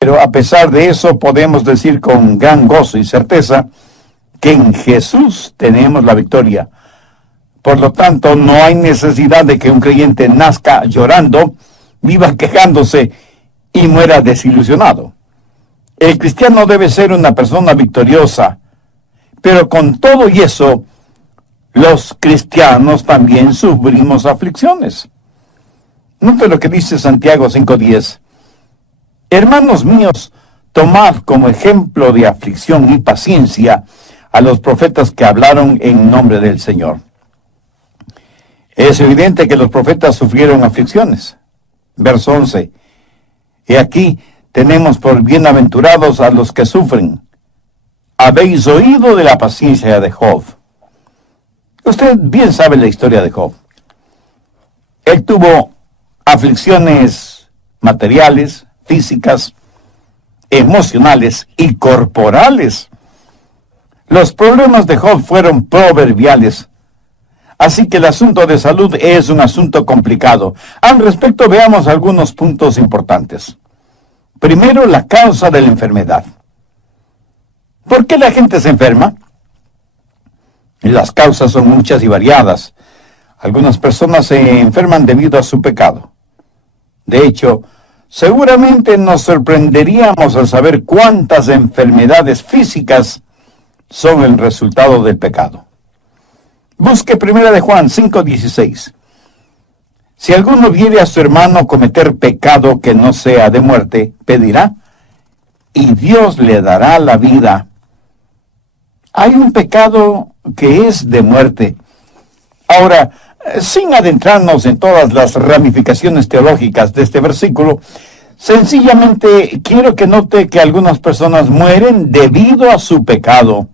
Pero a pesar de eso, podemos decir con gran gozo y certeza que en Jesús tenemos la victoria. Por lo tanto, no hay necesidad de que un creyente nazca llorando, viva quejándose y muera desilusionado. El cristiano debe ser una persona victoriosa, pero con todo y eso, los cristianos también sufrimos aflicciones. Note lo que dice Santiago 5:10. Hermanos míos, tomad como ejemplo de aflicción y paciencia a los profetas que hablaron en nombre del Señor. Es evidente que los profetas sufrieron aflicciones. Verso 11. Y aquí tenemos por bienaventurados a los que sufren. Habéis oído de la paciencia de Job. Usted bien sabe la historia de Job. Él tuvo aflicciones materiales, físicas, emocionales y corporales. Los problemas de Job fueron proverbiales. Así que el asunto de salud es un asunto complicado. Al respecto, veamos algunos puntos importantes. Primero, la causa de la enfermedad. ¿Por qué la gente se enferma? Las causas son muchas y variadas. Algunas personas se enferman debido a su pecado. De hecho, seguramente nos sorprenderíamos al saber cuántas enfermedades físicas son el resultado del pecado. Busque 1 de Juan 5:16. Si alguno viere a su hermano cometer pecado que no sea de muerte, pedirá, y Dios le dará la vida. Hay un pecado que es de muerte. Ahora, sin adentrarnos en todas las ramificaciones teológicas de este versículo, sencillamente quiero que note que algunas personas mueren debido a su pecado.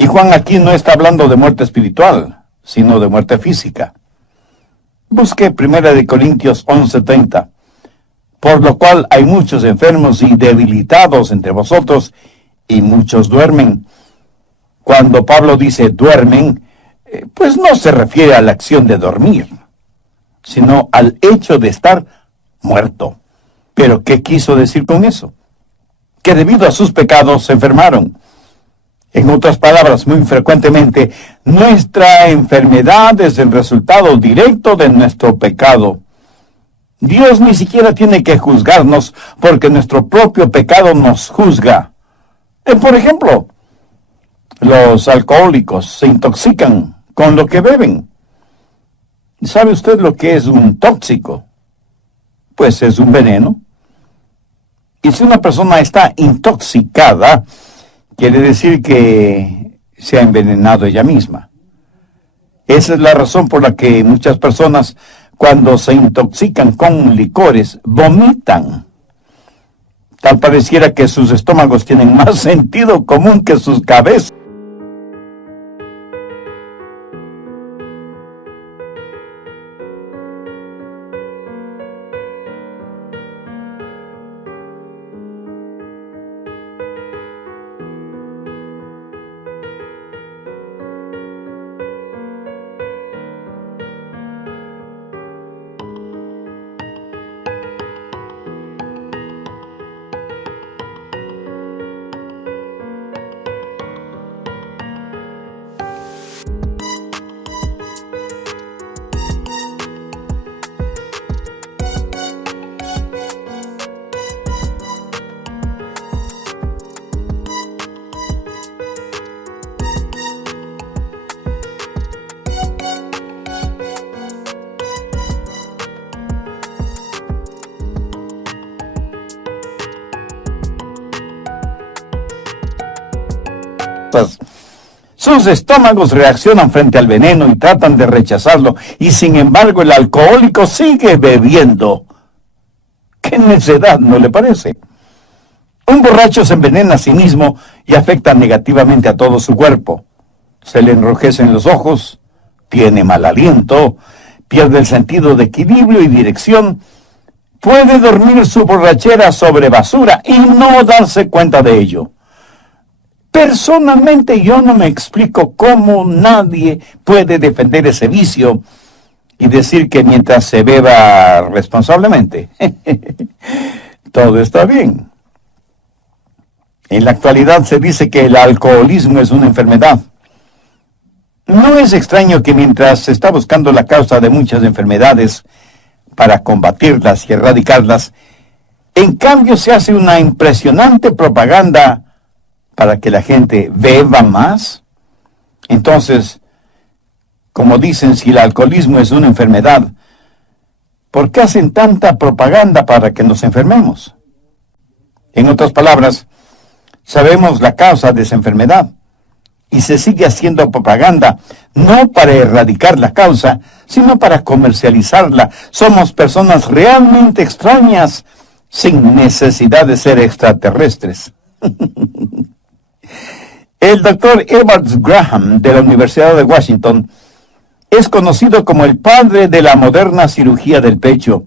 Y Juan aquí no está hablando de muerte espiritual, sino de muerte física. Busque 1 Corintios 11:30. Por lo cual hay muchos enfermos y debilitados entre vosotros, y muchos duermen. Cuando Pablo dice duermen, pues no se refiere a la acción de dormir, sino al hecho de estar muerto. ¿Pero qué quiso decir con eso? Que debido a sus pecados se enfermaron. En otras palabras, muy frecuentemente, nuestra enfermedad es el resultado directo de nuestro pecado. Dios ni siquiera tiene que juzgarnos porque nuestro propio pecado nos juzga. Por ejemplo, los alcohólicos se intoxican con lo que beben. ¿Sabe usted lo que es un tóxico? Pues es un veneno. Y si una persona está intoxicada, quiere decir que se ha envenenado ella misma. Esa es la razón por la que muchas personas, cuando se intoxican con licores, vomitan. Tal pareciera que sus estómagos tienen más sentido común que sus cabezas. Sus estómagos reaccionan frente al veneno y tratan de rechazarlo, y sin embargo el alcohólico sigue bebiendo. ¡Qué necedad! ¿No le parece? Un borracho se envenena a sí mismo y afecta negativamente a todo su cuerpo. Se le enrojecen los ojos, tiene mal aliento, pierde el sentido de equilibrio y dirección, puede dormir su borrachera sobre basura y no darse cuenta de ello. Personalmente yo no me explico cómo nadie puede defender ese vicio y decir que mientras se beba responsablemente. todo está bien. En la actualidad se dice que el alcoholismo es una enfermedad. No es extraño que mientras se está buscando la causa de muchas enfermedades para combatirlas y erradicarlas, en cambio se hace una impresionante propaganda para que la gente beba más. Entonces, como dicen, si el alcoholismo es una enfermedad, ¿por qué hacen tanta propaganda para que nos enfermemos? En otras palabras, sabemos la causa de esa enfermedad y se sigue haciendo propaganda, no para erradicar la causa, sino para comercializarla. Somos personas realmente extrañas, sin necesidad de ser extraterrestres. El doctor Edward Graham, de la Universidad de Washington, es conocido como el padre de la moderna cirugía del pecho.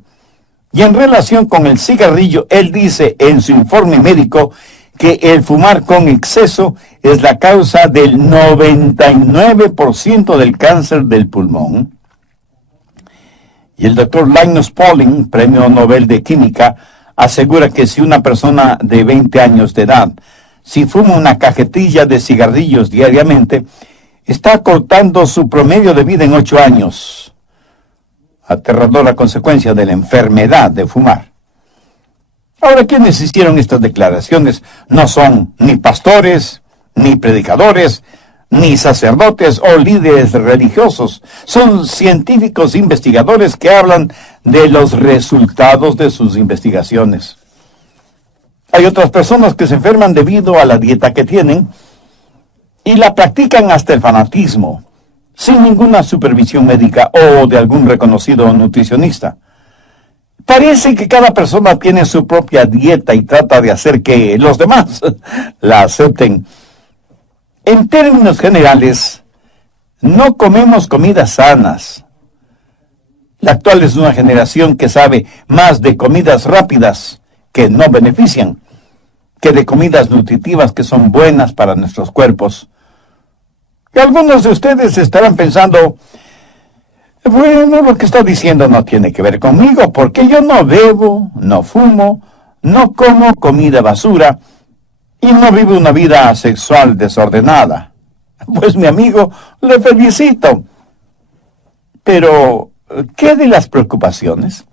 Y en relación con el cigarrillo, él dice en su informe médico que el fumar con exceso es la causa del 99% del cáncer del pulmón. Y el doctor Linus Pauling, premio Nobel de Química, asegura que si una persona de 20 años de edad, si fuma una cajetilla de cigarrillos diariamente, está cortando su promedio de vida en 8 años. Aterradora consecuencia de la enfermedad de fumar. Ahora, quienes hicieron estas declaraciones no son ni pastores, ni predicadores, ni sacerdotes o líderes religiosos. Son científicos investigadores que hablan de los resultados de sus investigaciones. Hay otras personas que se enferman debido a la dieta que tienen y la practican hasta el fanatismo, sin ninguna supervisión médica o de algún reconocido nutricionista. Parece que cada persona tiene su propia dieta y trata de hacer que los demás la acepten. En términos generales, no comemos comidas sanas. La actual es una generación que sabe más de comidas rápidas que no benefician, que de comidas nutritivas que son buenas para nuestros cuerpos. Y algunos de ustedes estarán pensando, bueno, lo que está diciendo no tiene que ver conmigo, porque yo no bebo, no fumo, no como comida basura y no vivo una vida sexual desordenada. Pues mi amigo, le felicito. Pero, ¿qué de las preocupaciones?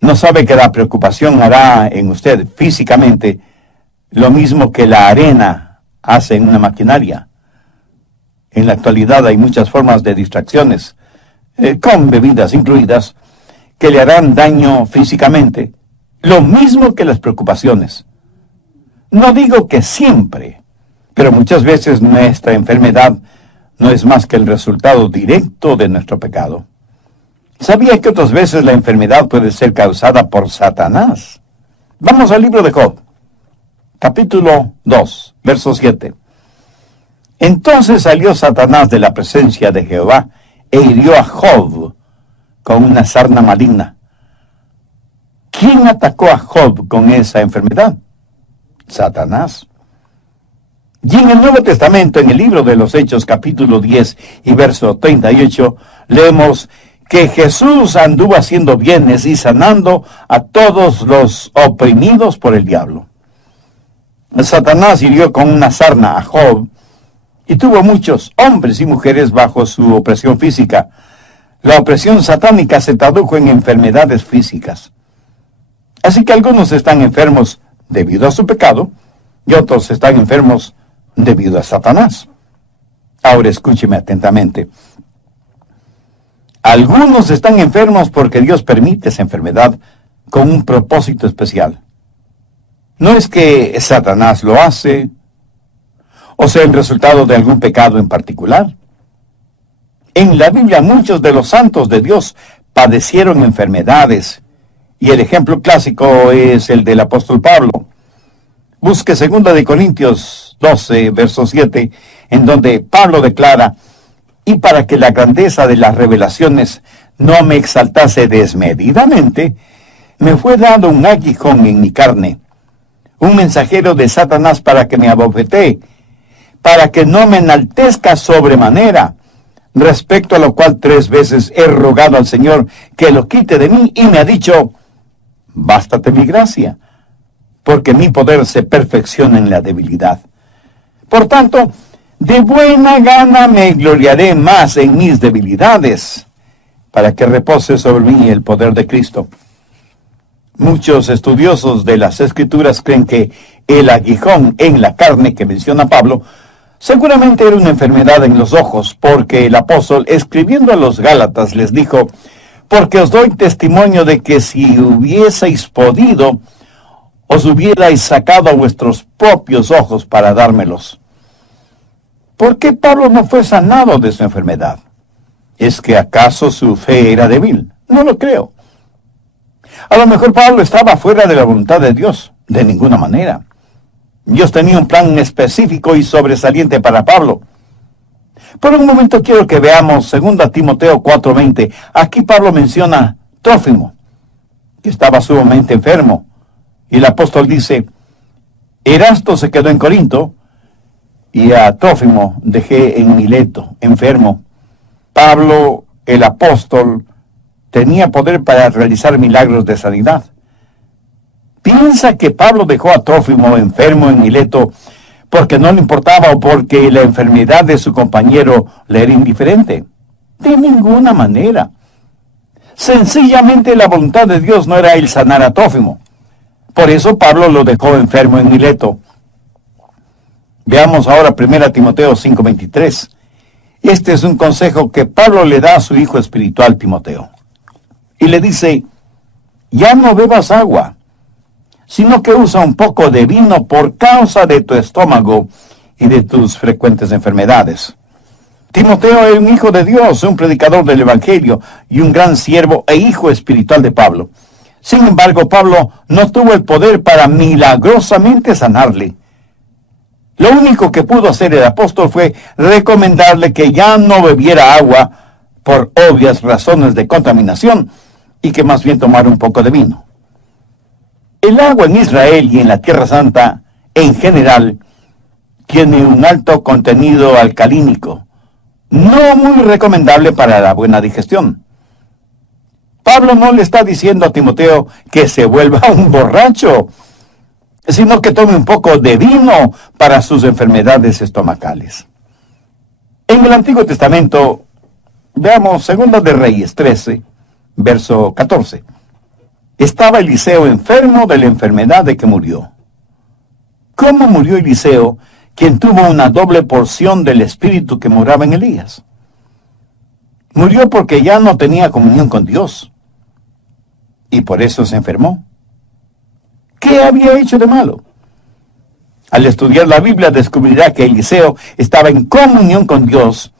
¿No sabe que la preocupación hará en usted físicamente lo mismo que la arena hace en una maquinaria? En la actualidad hay muchas formas de distracciones, con bebidas incluidas, que le harán daño físicamente, lo mismo que las preocupaciones. No digo que siempre, pero muchas veces nuestra enfermedad no es más que el resultado directo de nuestro pecado. ¿Sabía que otras veces la enfermedad puede ser causada por Satanás? Vamos al libro de Job, capítulo 2, verso 7. Entonces salió Satanás de la presencia de Jehová e hirió a Job con una sarna maligna. ¿Quién atacó a Job con esa enfermedad? Satanás. Y en el Nuevo Testamento, en el libro de los Hechos, capítulo 10 y verso 38, leemos que Jesús anduvo haciendo bienes y sanando a todos los oprimidos por el diablo. Satanás hirió con una sarna a Job y tuvo muchos hombres y mujeres bajo su opresión física. La opresión satánica se tradujo en enfermedades físicas. Así que algunos están enfermos debido a su pecado y otros están enfermos debido a Satanás. Ahora escúcheme atentamente. Algunos están enfermos porque Dios permite esa enfermedad con un propósito especial. No es que Satanás lo hace, o sea, el resultado de algún pecado en particular. En la Biblia muchos de los santos de Dios padecieron enfermedades, y el ejemplo clásico es el del apóstol Pablo. Busque 2 de Corintios 12, verso 7, en donde Pablo declara, y para que la grandeza de las revelaciones no me exaltase desmedidamente, me fue dado un aguijón en mi carne, un mensajero de Satanás para que me abofetee, para que no me enaltezca sobremanera, respecto a lo cual 3 veces he rogado al Señor que lo quite de mí, y me ha dicho, bástate mi gracia, porque mi poder se perfecciona en la debilidad. Por tanto, de buena gana me gloriaré más en mis debilidades, para que repose sobre mí el poder de Cristo. Muchos estudiosos de las Escrituras creen que el aguijón en la carne que menciona Pablo seguramente era una enfermedad en los ojos, porque el apóstol, escribiendo a los Gálatas, les dijo: porque os doy testimonio de que si hubieseis podido, os hubierais sacado a vuestros propios ojos para dármelos. ¿Por qué Pablo no fue sanado de su enfermedad? ¿Es que acaso su fe era débil? No lo creo. A lo mejor Pablo estaba fuera de la voluntad de Dios. De ninguna manera. Dios tenía un plan específico y sobresaliente para Pablo. Por un momento quiero que veamos 2 Timoteo 4:20. Aquí Pablo menciona a Trófimo, que estaba sumamente enfermo. Y el apóstol dice: Erasto se quedó en Corinto, y a Trófimo dejé en Mileto, enfermo. Pablo, el apóstol, tenía poder para realizar milagros de sanidad. ¿Piensa que Pablo dejó a Trófimo enfermo en Mileto porque no le importaba o porque la enfermedad de su compañero le era indiferente? De ninguna manera. Sencillamente la voluntad de Dios no era el sanar a Trófimo. Por eso Pablo lo dejó enfermo en Mileto. Veamos ahora 1 Timoteo 5:23. Este es un consejo que Pablo le da a su hijo espiritual Timoteo. Y le dice: ya no bebas agua, sino que usa un poco de vino por causa de tu estómago y de tus frecuentes enfermedades. Timoteo era un hijo de Dios, un predicador del Evangelio y un gran siervo e hijo espiritual de Pablo. Sin embargo, Pablo no tuvo el poder para milagrosamente sanarle. Lo único que pudo hacer el apóstol fue recomendarle que ya no bebiera agua por obvias razones de contaminación y que más bien tomara un poco de vino. El agua en Israel y en la Tierra Santa, en general, tiene un alto contenido alcalínico, no muy recomendable para la buena digestión. Pablo no le está diciendo a Timoteo que se vuelva un borracho, sino que tome un poco de vino para sus enfermedades estomacales. En el Antiguo Testamento, veamos 2 de Reyes 13, verso 14. Estaba Eliseo enfermo de la enfermedad de que murió. ¿Cómo murió Eliseo, quien tuvo una doble porción del espíritu que moraba en Elías? Murió porque ya no tenía comunión con Dios. Y por eso se enfermó. ¿Qué había hecho de malo? Al estudiar la Biblia descubrirá que Eliseo estaba en comunión con Dios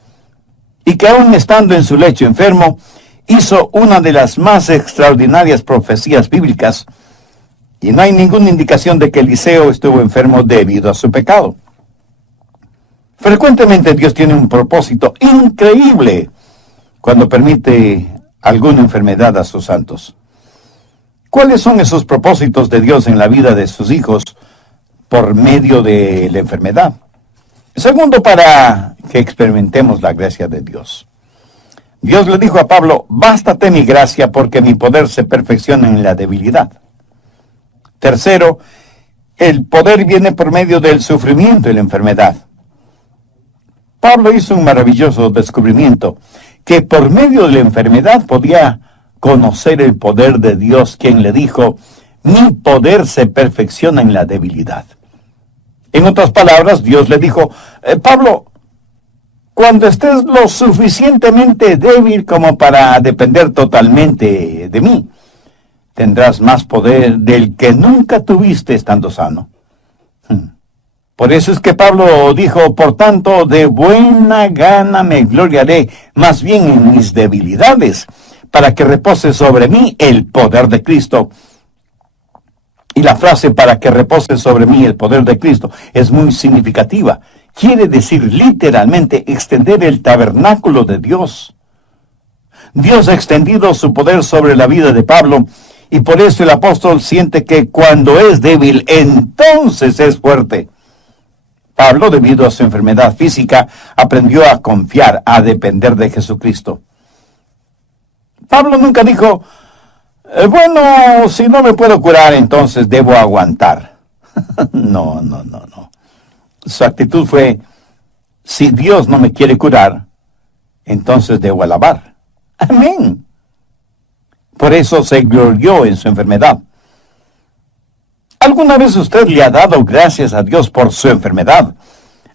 y que aún estando en su lecho enfermo, hizo una de las más extraordinarias profecías bíblicas, y no hay ninguna indicación de que Eliseo estuvo enfermo debido a su pecado. Frecuentemente Dios tiene un propósito increíble cuando permite alguna enfermedad a sus santos. ¿Cuáles son esos propósitos de Dios en la vida de sus hijos por medio de la enfermedad? Segundo, para que experimentemos la gracia de Dios. Dios le dijo a Pablo: bástate mi gracia, porque mi poder se perfecciona en la debilidad. Tercero, el poder viene por medio del sufrimiento y la enfermedad. Pablo hizo un maravilloso descubrimiento, que por medio de la enfermedad podía conocer el poder de Dios, quien le dijo: mi poder se perfecciona en la debilidad. En otras palabras, Dios le dijo: Pablo, cuando estés lo suficientemente débil como para depender totalmente de mí, tendrás más poder del que nunca tuviste estando sano. Por eso es que Pablo dijo: por tanto, de buena gana me gloriaré, más bien en mis debilidades, para que repose sobre mí el poder de Cristo. Y la frase "para que repose sobre mí el poder de Cristo" es muy significativa. Quiere decir literalmente extender el tabernáculo de Dios. Dios ha extendido su poder sobre la vida de Pablo, y por eso el apóstol siente que cuando es débil, entonces es fuerte. Pablo, debido a su enfermedad física, aprendió a confiar, a depender de Jesucristo. Pablo nunca dijo: bueno, si no me puedo curar, entonces debo aguantar. No, no, no, no. Su actitud fue, si Dios no me quiere curar, entonces debo alabar. Amén. Por eso se glorió en su enfermedad. ¿Alguna vez usted le ha dado gracias a Dios por su enfermedad,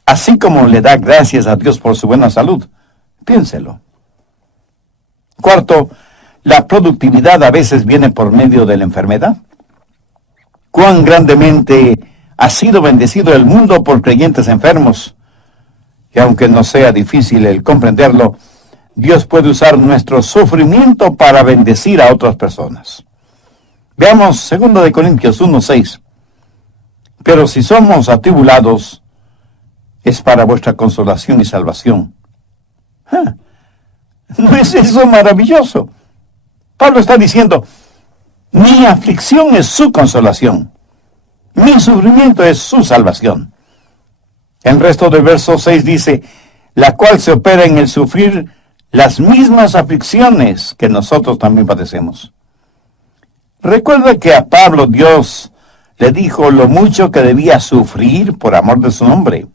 así como le da gracias a Dios por su buena salud? Piénselo. Cuarto, la productividad a veces viene por medio de la enfermedad. Cuán grandemente ha sido bendecido el mundo por creyentes enfermos. Y aunque no sea difícil el comprenderlo, Dios puede usar nuestro sufrimiento para bendecir a otras personas. Veamos 2 Corintios 1:6. Pero si somos atribulados, es para vuestra consolación y salvación. ¿No es eso maravilloso? Pablo está diciendo, mi aflicción es su consolación. Mi sufrimiento es su salvación. El resto del verso 6 dice, la cual se opera en el sufrir las mismas aflicciones que nosotros también padecemos. Recuerda que a Pablo Dios le dijo lo mucho que debía sufrir por amor de su nombre.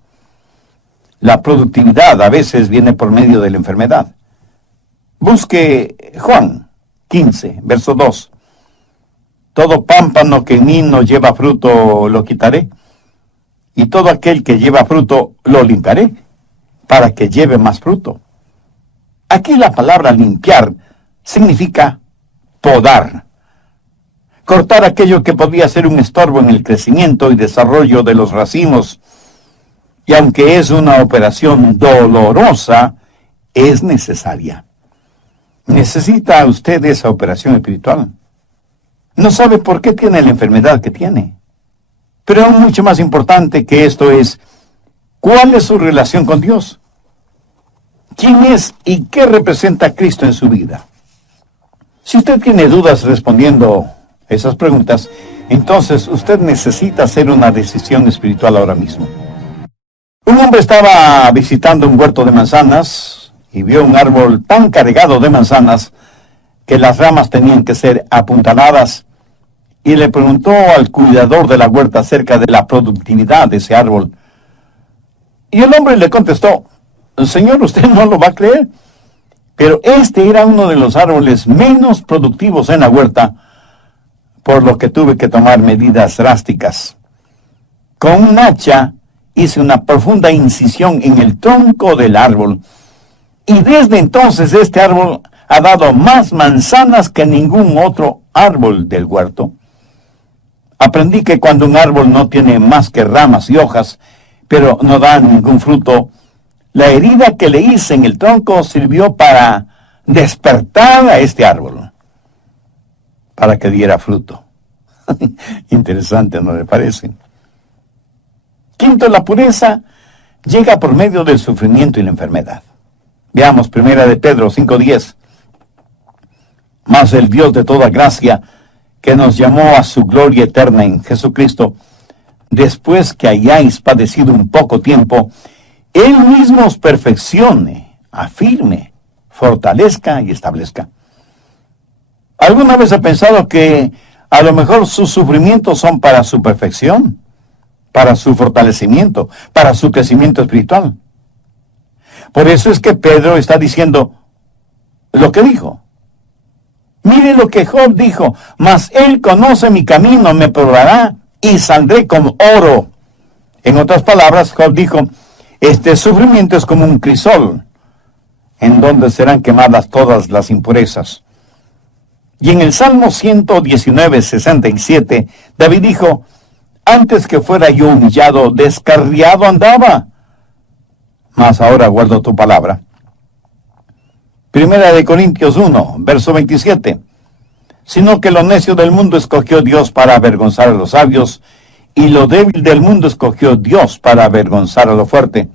La productividad a veces viene por medio de la enfermedad. Busque Juan 15, verso 2. Todo pámpano que en mí no lleva fruto lo quitaré, y todo aquel que lleva fruto lo limpiaré, para que lleve más fruto. Aquí la palabra limpiar significa podar. Cortar aquello que podía ser un estorbo en el crecimiento y desarrollo de los racimos. Y aunque es una operación dolorosa, es necesaria. ¿Necesita usted esa operación espiritual? No sabe por qué tiene la enfermedad que tiene. Pero aún mucho más importante que esto es, ¿cuál es su relación con Dios? ¿Quién es y qué representa Cristo en su vida? Si usted tiene dudas respondiendo esas preguntas, entonces usted necesita hacer una decisión espiritual ahora mismo. Un hombre estaba visitando un huerto de manzanas y vio un árbol tan cargado de manzanas que las ramas tenían que ser apuntaladas, y le preguntó al cuidador de la huerta acerca de la productividad de ese árbol. Y el hombre le contestó, Señor, usted no lo va a creer, pero este era uno de los árboles menos productivos en la huerta, por lo que tuve que tomar medidas drásticas. Con un hacha hice una profunda incisión en el tronco del árbol, y desde entonces este árbol ha dado más manzanas que ningún otro árbol del huerto. Aprendí que cuando un árbol no tiene más que ramas y hojas, pero no da ningún fruto, la herida que le hice en el tronco sirvió para despertar a este árbol, para que diera fruto. Interesante, ¿no le parece? Quinto, la pureza llega por medio del sufrimiento y la enfermedad. Veamos 1 de Pedro 5:10. Mas el Dios de toda gracia, que nos llamó a su gloria eterna en Jesucristo, después que hayáis padecido un poco tiempo, Él mismo os perfeccione, afirme, fortalezca y establezca. ¿Alguna vez ha pensado que a lo mejor sus sufrimientos son para su perfección, para su fortalecimiento, para su crecimiento espiritual? Por eso es que Pedro está diciendo lo que dijo. Mire lo que Job dijo, mas él conoce mi camino, me probará y saldré como oro. En otras palabras, Job dijo, este sufrimiento es como un crisol, en donde serán quemadas todas las impurezas. Y en el Salmo 119:67, David dijo, antes que fuera yo humillado, descarriado andaba, mas ahora guardo tu palabra. 1 Corintios 1, verso 27. Sino que lo necio del mundo escogió Dios para avergonzar a los sabios, y lo débil del mundo escogió Dios para avergonzar a lo fuerte.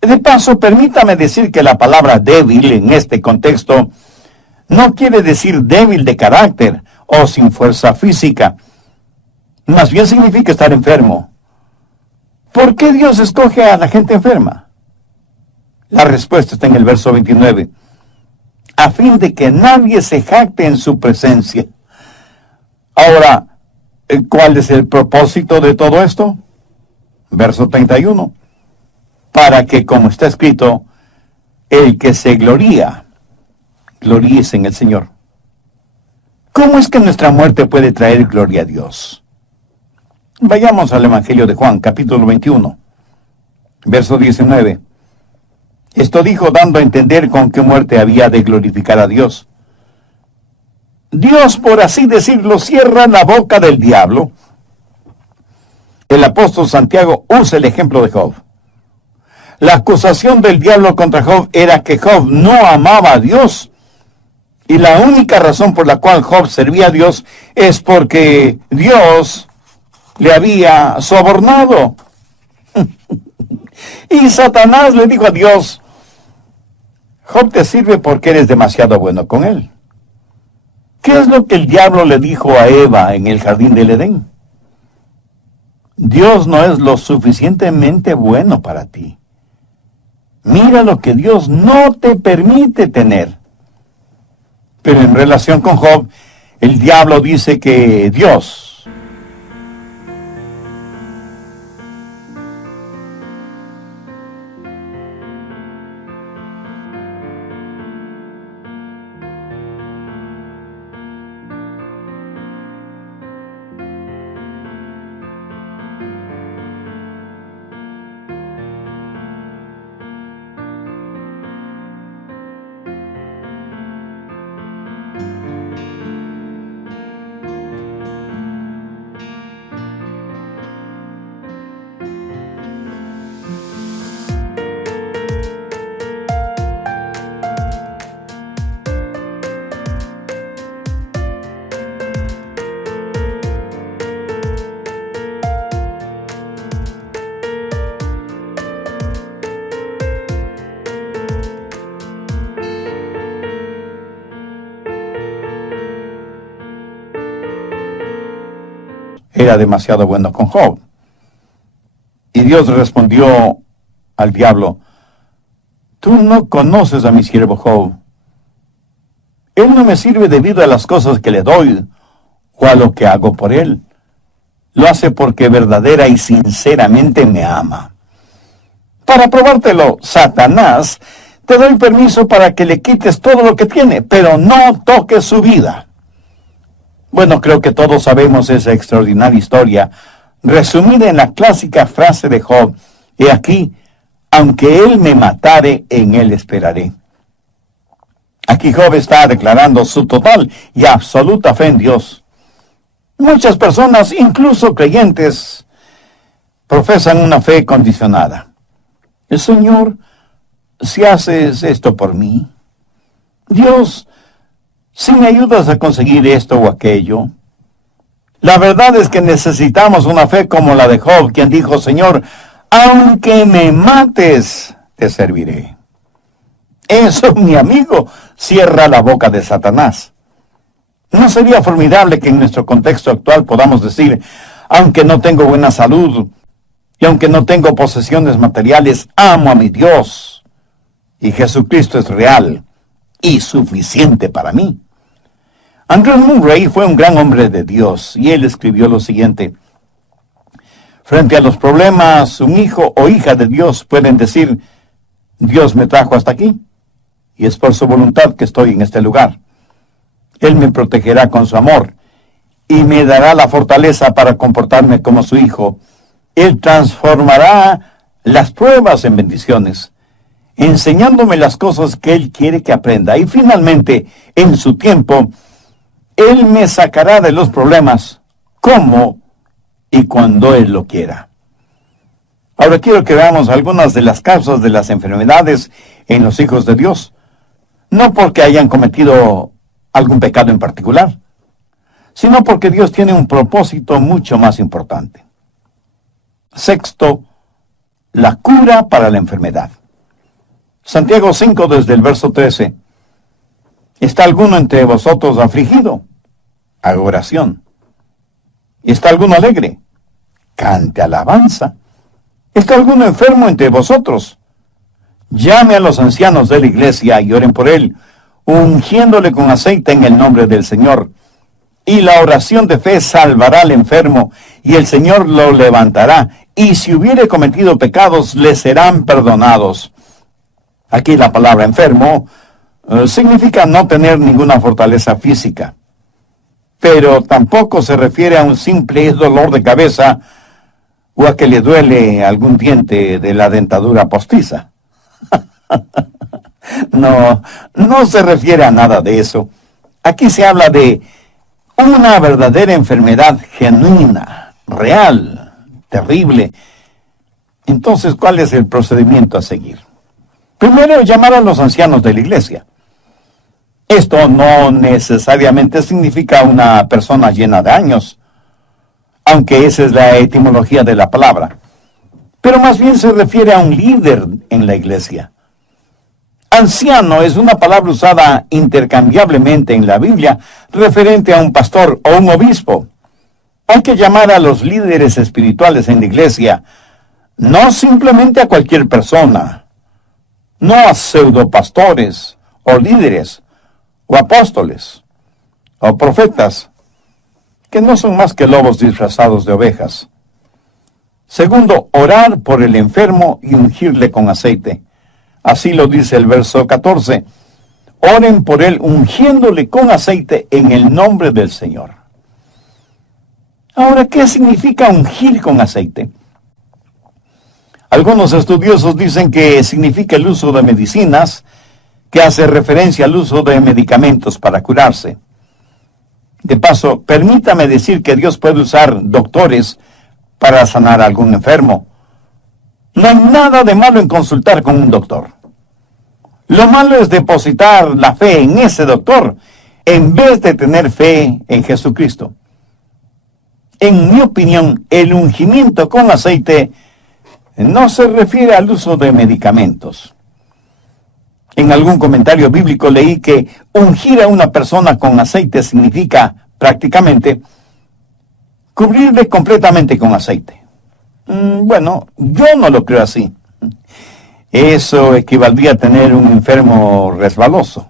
De paso, permítame decir que la palabra débil en este contexto no quiere decir débil de carácter o sin fuerza física. Más bien significa estar enfermo. ¿Por qué Dios escoge a la gente enferma? La respuesta está en el verso 29. A fin de que nadie se jacte en su presencia. Ahora, ¿Cuál es el propósito de todo esto? Verso 31. Para que, como está escrito, el que se gloríese en el Señor. ¿Cómo es que nuestra muerte puede traer gloria a Dios? Vayamos al Evangelio de Juan, capítulo 21, verso 19. Esto dijo dando a entender con qué muerte había de glorificar a Dios. Dios, por así decirlo, cierra la boca del diablo. El apóstol Santiago usa el ejemplo de Job. La acusación del diablo contra Job era que Job no amaba a Dios. Y la única razón por la cual Job servía a Dios es porque Dios le había sobornado. Y Satanás le dijo a Dios, Job te sirve porque eres demasiado bueno con él. ¿Qué es lo que el diablo le dijo a Eva en el jardín del Edén? Dios no es lo suficientemente bueno para ti. Mira lo que Dios no te permite tener. Pero en relación con Job, el diablo dice que Dios era demasiado bueno con Job. Y Dios respondió al diablo, tú no conoces a mi siervo Job. Él no me sirve debido a las cosas que le doy o a lo que hago por él. Lo hace porque verdadera y sinceramente me ama. Para probártelo, Satanás, te doy permiso para que le quites todo lo que tiene, pero no toques su vida. Bueno, creo que todos sabemos esa extraordinaria historia, resumida en la clásica frase de Job, he aquí, aunque él me matare, en él esperaré. Aquí Job está declarando su total y absoluta fe en Dios. Muchas personas, incluso creyentes, profesan una fe condicionada. El Señor, si haces esto por mí, Dios, si me ayudas a conseguir esto o aquello. La verdad es que necesitamos una fe como la de Job, quien dijo, Señor, aunque me mates, te serviré. Eso, mi amigo, cierra la boca de Satanás. ¿No sería formidable que en nuestro contexto actual podamos decir, aunque no tengo buena salud, y aunque no tengo posesiones materiales, amo a mi Dios, y Jesucristo es real y suficiente para mí? Andrew Murray fue un gran hombre de Dios, y él escribió lo siguiente: frente a los problemas, un hijo o hija de Dios pueden decir, Dios me trajo hasta aquí, y es por su voluntad que estoy en este lugar. Él me protegerá con su amor, y me dará la fortaleza para comportarme como su hijo. Él transformará las pruebas en bendiciones, enseñándome las cosas que Él quiere que aprenda. Y finalmente, en su tiempo, Él me sacará de los problemas, como y cuando Él lo quiera. Ahora quiero que veamos algunas de las causas de las enfermedades en los hijos de Dios. No porque hayan cometido algún pecado en particular, sino porque Dios tiene un propósito mucho más importante. Sexto, la cura para la enfermedad. Santiago 5, desde el verso 13. ¿Está alguno entre vosotros afligido? Haga oración. ¿Está alguno alegre? Cante alabanza. ¿Está alguno enfermo entre vosotros? Llame a los ancianos de la iglesia y oren por él, ungiéndole con aceite en el nombre del Señor. Y la oración de fe salvará al enfermo, y el Señor lo levantará, y si hubiere cometido pecados, le serán perdonados. Aquí la palabra enfermo significa no tener ninguna fortaleza física, pero tampoco se refiere a un simple dolor de cabeza o a que le duele algún diente de la dentadura postiza. No se refiere a nada de eso. Aquí se habla de una verdadera enfermedad genuina, real, terrible. Entonces, ¿cuál es el procedimiento a seguir? Primero, llamar a los ancianos de la iglesia. Esto no necesariamente significa una persona llena de años, aunque esa es la etimología de la palabra, pero más bien se refiere a un líder en la iglesia. Anciano es una palabra usada intercambiablemente en la Biblia referente a un pastor o un obispo. Hay que llamar a los líderes espirituales en la iglesia, no simplemente a cualquier persona, no a pseudopastores o líderes o apóstoles o profetas, que no son más que lobos disfrazados de ovejas. Segundo, orar por el enfermo y ungirle con aceite. Así lo dice el verso 14. Oren por él ungiéndole con aceite en el nombre del Señor. Ahora, ¿qué significa ungir con aceite? Algunos estudiosos dicen que significa el uso de medicinas, que hace referencia al uso de medicamentos para curarse. De paso, permítame decir que Dios puede usar doctores para sanar a algún enfermo. No hay nada de malo en consultar con un doctor. Lo malo es depositar la fe en ese doctor en vez de tener fe en Jesucristo. En mi opinión, el ungimiento con aceite no se refiere al uso de medicamentos. En algún comentario bíblico leí que ungir a una persona con aceite significa prácticamente cubrirle completamente con aceite. Bueno, yo no lo creo así. Eso equivaldría a tener un enfermo resbaloso.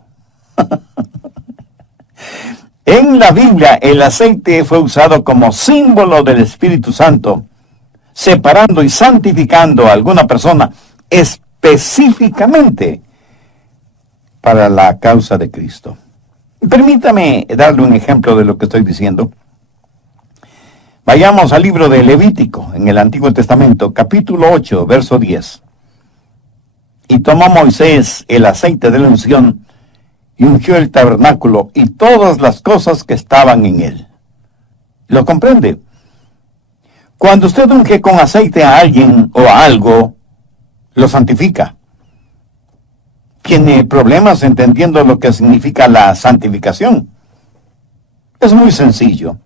En la Biblia, el aceite fue usado como símbolo del Espíritu Santo, separando y santificando a alguna persona específicamente para la causa de Cristo. Permítame darle un ejemplo de lo que estoy diciendo. Vayamos al libro de Levítico, en el Antiguo Testamento, capítulo 8, verso 10. Y tomó Moisés el aceite de la unción, y ungió el tabernáculo y todas las cosas que estaban en él. ¿Lo comprende? Cuando usted unge con aceite a alguien o a algo, lo santifica. ¿Tiene problemas entendiendo lo que significa la santificación? Es muy sencillo.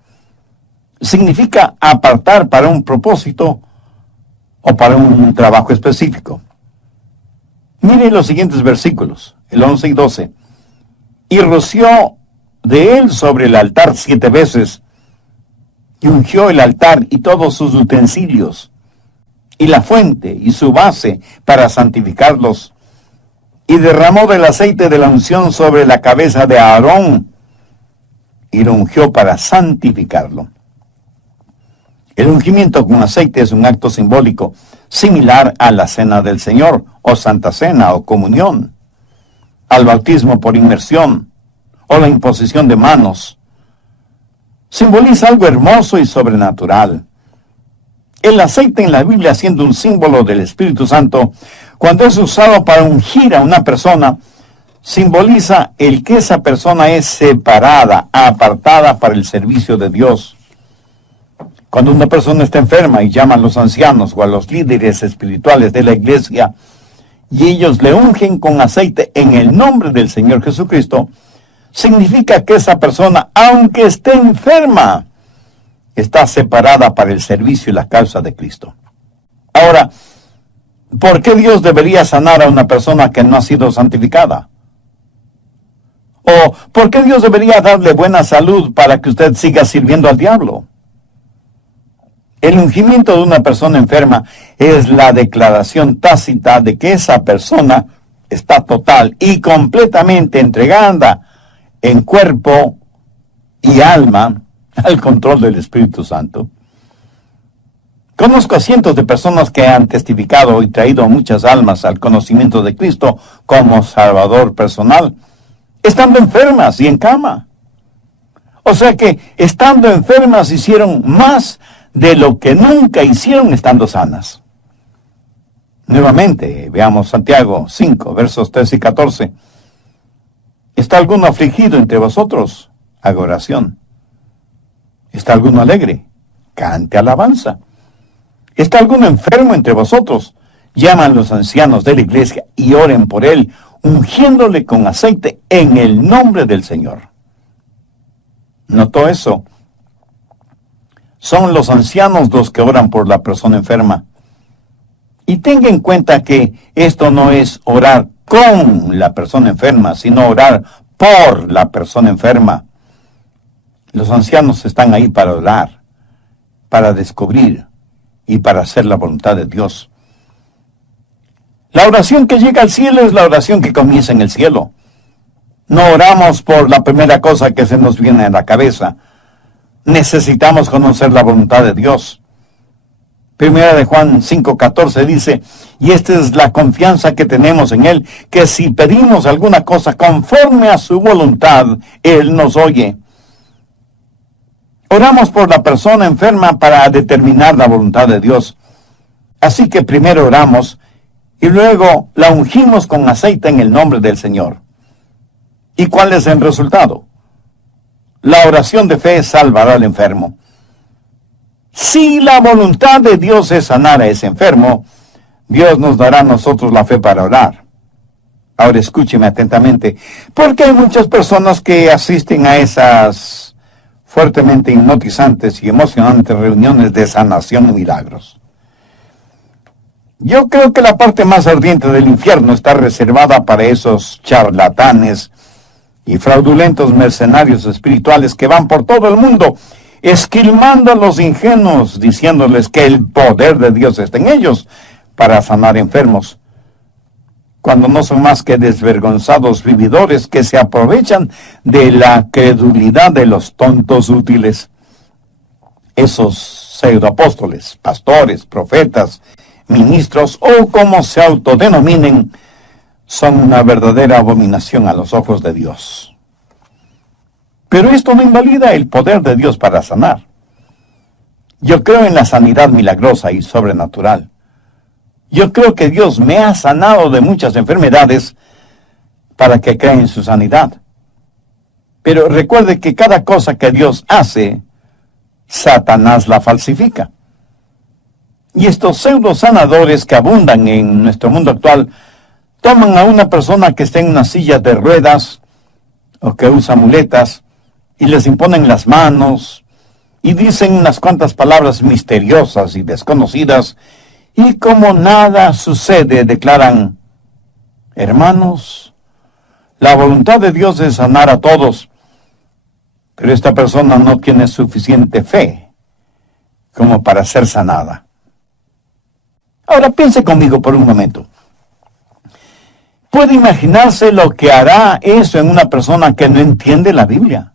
Significa apartar para un propósito o para un trabajo específico. Mire los siguientes versículos, el 11 y 12. Y roció de él sobre el altar 7 veces, y ungió el altar y todos sus utensilios, y la fuente y su base para santificarlos, y derramó del aceite de la unción sobre la cabeza de Aarón, y lo ungió para santificarlo. El ungimiento con aceite es un acto simbólico, similar a la cena del Señor, o Santa Cena, o comunión, al bautismo por inmersión, o la imposición de manos. Simboliza algo hermoso y sobrenatural. El aceite en la Biblia, siendo un símbolo del Espíritu Santo, cuando es usado para ungir a una persona, simboliza el que esa persona es separada, apartada para el servicio de Dios. Cuando una persona está enferma y llama a los ancianos o a los líderes espirituales de la iglesia, y ellos le ungen con aceite en el nombre del Señor Jesucristo, significa que esa persona, aunque esté enferma, está separada para el servicio y la causa de Cristo. Ahora, ¿por qué Dios debería sanar a una persona que no ha sido santificada? ¿O por qué Dios debería darle buena salud para que usted siga sirviendo al diablo? El ungimiento de una persona enferma es la declaración tácita de que esa persona está total y completamente entregada en cuerpo, y alma al control del Espíritu Santo. Conozco a cientos de personas que han testificado y traído muchas almas al conocimiento de Cristo como Salvador personal, estando enfermas y en cama. O sea que, estando enfermas, hicieron más de lo que nunca hicieron estando sanas. Nuevamente, veamos Santiago 5, versos 13 y 14. ¿Está alguno afligido entre vosotros? Haga oración. ¿Está alguno alegre? Cante alabanza. ¿Está alguno enfermo entre vosotros? Llaman los ancianos de la iglesia y oren por él, ungiéndole con aceite en el nombre del Señor. ¿Notó eso? Son los ancianos los que oran por la persona enferma. Y tenga en cuenta que esto no es orar con la persona enferma, sino orar por la persona enferma. Los ancianos están ahí para orar, para descubrir y para hacer la voluntad de Dios. La oración que llega al cielo es la oración que comienza en el cielo. No oramos por la primera cosa que se nos viene a la cabeza. Necesitamos conocer la voluntad de Dios. Primera de Juan 5:14 dice, y esta es la confianza que tenemos en Él, que si pedimos alguna cosa conforme a su voluntad, Él nos oye. Oramos por la persona enferma para determinar la voluntad de Dios. Así que primero oramos y luego la ungimos con aceite en el nombre del Señor. ¿Y cuál es el resultado? La oración de fe salvará al enfermo. Si la voluntad de Dios es sanar a ese enfermo, Dios nos dará a nosotros la fe para orar. Ahora escúcheme atentamente, porque hay muchas personas que asisten a esas fuertemente hipnotizantes y emocionantes reuniones de sanación y milagros. Yo creo que la parte más ardiente del infierno está reservada para esos charlatanes y fraudulentos mercenarios espirituales que van por todo el mundo esquilmando a los ingenuos, diciéndoles que el poder de Dios está en ellos para sanar enfermos, cuando no son más que desvergonzados vividores que se aprovechan de la credulidad de los tontos útiles. Esos pseudoapóstoles, pastores, profetas, ministros o como se autodenominen, son una verdadera abominación a los ojos de Dios. Pero esto no invalida el poder de Dios para sanar. Yo creo en la sanidad milagrosa y sobrenatural. Yo creo que Dios me ha sanado de muchas enfermedades para que crea en su sanidad. Pero recuerde que cada cosa que Dios hace, Satanás la falsifica. Y estos pseudo sanadores que abundan en nuestro mundo actual, toman a una persona que está en una silla de ruedas o que usa muletas y les imponen las manos y dicen unas cuantas palabras misteriosas y desconocidas y como nada sucede, declaran, hermanos, la voluntad de Dios es sanar a todos, pero esta persona no tiene suficiente fe como para ser sanada. Ahora piense conmigo por un momento. ¿Puede imaginarse lo que hará eso en una persona que no entiende la Biblia?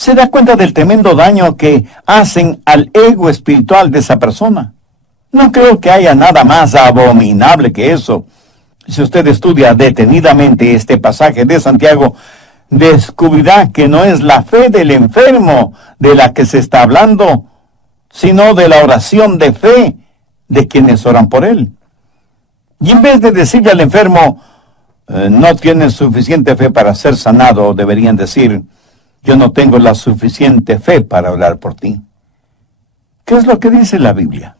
¿Se da cuenta del tremendo daño que hacen al ego espiritual de esa persona? No creo que haya nada más abominable que eso. Si usted estudia detenidamente este pasaje de Santiago, descubrirá que no es la fe del enfermo de la que se está hablando, sino de la oración de fe de quienes oran por él. Y en vez de decirle al enfermo, no tienes suficiente fe para ser sanado, deberían decir, yo no tengo la suficiente fe para orar por ti. ¿Qué es lo que dice la Biblia?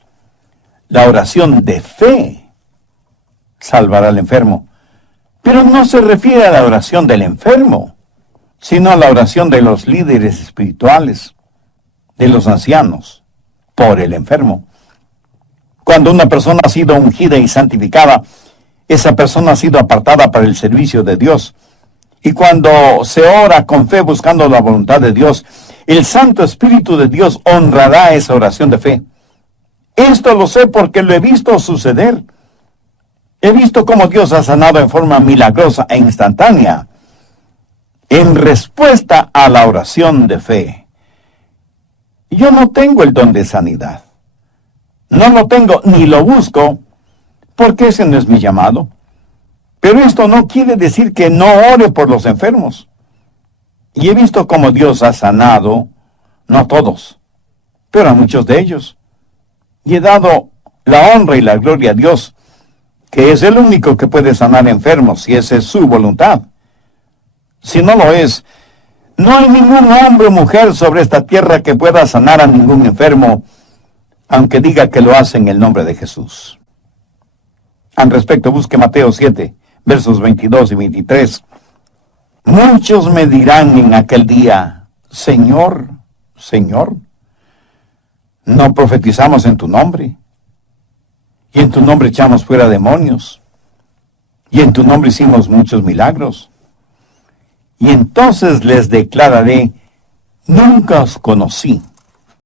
La oración de fe salvará al enfermo. Pero no se refiere a la oración del enfermo, sino a la oración de los líderes espirituales, de los ancianos, por el enfermo. Cuando una persona ha sido ungida y santificada, esa persona ha sido apartada para el servicio de Dios. Y cuando se ora con fe buscando la voluntad de Dios, el Santo Espíritu de Dios honrará esa oración de fe. Esto lo sé porque lo he visto suceder. He visto cómo Dios ha sanado en forma milagrosa e instantánea. en respuesta a la oración de fe. Yo no tengo el don de sanidad. No lo tengo ni lo busco, porque ese no es mi llamado. Pero esto no quiere decir que no ore por los enfermos. Y he visto cómo Dios ha sanado, no a todos, pero a muchos de ellos. Y he dado la honra y la gloria a Dios, que es el único que puede sanar enfermos, si esa es su voluntad. Si no lo es, no hay ningún hombre o mujer sobre esta tierra que pueda sanar a ningún enfermo, aunque diga que lo hace en el nombre de Jesús. Al respecto, busque Mateo 7, versos 22 y 23. Muchos me dirán en aquel día, Señor, Señor, ¿no profetizamos en tu nombre? Y en tu nombre echamos fuera demonios. Y en tu nombre hicimos muchos milagros. Y entonces les declararé, nunca os conocí.